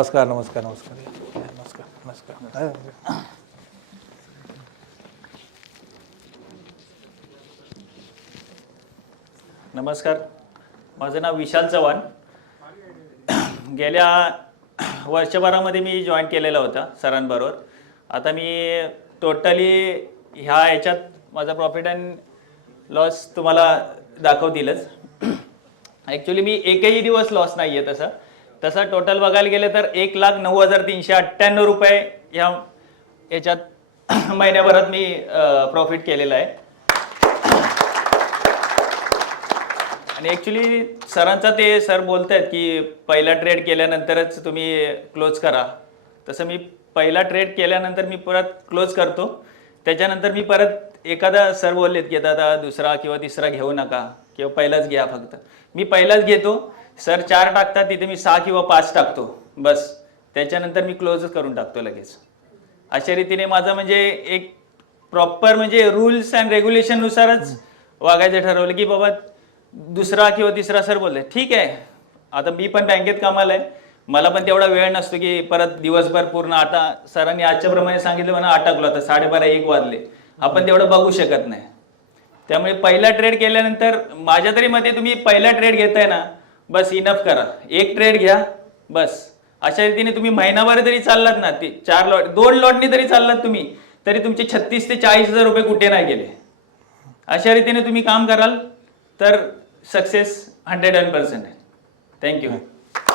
नमस्कार नमस्कार नमस्कार. नमस्कार नमस्कार. नमस्कार. माझं नाव विशाल चव्हाण. गेल्या वर्षभरामध्ये मी जॉईन केलेला होता सरांबरोबर. आता मी टोटली ह्या याच्यात माझा प्रॉफिट अँड लॉस तुम्हाला दाखवतीलच. ॲक्च्युली मी एकही दिवस लॉस नाही आहे तसा. तसं टोटल बघायला गेलं तर एक लाख नऊ हजार तीनशे अठ्ठ्याण्णव रुपये ह्या याच्यात महिन्याभरात मी प्रॉफिट केलेलं आहे. आणि ॲक्च्युली सरांचा ते सर बोलत आहेत की पहिला ट्रेड केल्यानंतरच तुम्ही क्लोज करा. तसं मी पहिला ट्रेड केल्यानंतर मी परत क्लोज करतो. त्याच्यानंतर मी परत एखादा सर बोललेत की दादा दुसरा किंवा तिसरा घेऊ नका किंवा पहिलाच घ्या फक्त. मी पहिलाच घेतो. सर चार टाकतात तिथे मी सहा किंवा पाच टाकतो. बस. त्याच्यानंतर मी क्लोजच करून टाकतो लगेच. अशा रीतीने माझं म्हणजे एक प्रॉपर म्हणजे रूल्स अँड रेग्युलेशननुसारच वागायचं ठरवलं की बाबा दुसरा किंवा तिसरा सर बोलले ठीक आहे. आता मी पण बँकेत कामाला आहे. मला पण तेवढा वेळ नसतो की परत दिवसभर पूर्ण आता सरांनी आजच्या प्रमाणे सांगितलं म्हणा आटकलो आता साडेबारा एक वाजले. आपण तेवढं बघू शकत नाही. त्यामुळे पहिला ट्रेड केल्यानंतर माझ्या तरी मते तुम्ही पहिला ट्रेड घेताय ना बस इनफ करा. एक ट्रेड घ्या बस. अशा रीतीने तुम्ही महिनाभर जरी चाललात ना ते चार लॉट दोन लॉटनी तरी चाललात तुम्ही तरी तुमचे छत्तीस ते चाळीस हजार रुपये कुठे नाही गेले. अशा रीतीने तुम्ही काम कराल तर सक्सेस हंड्रेड अँड पर्सेंट आहे. Thank you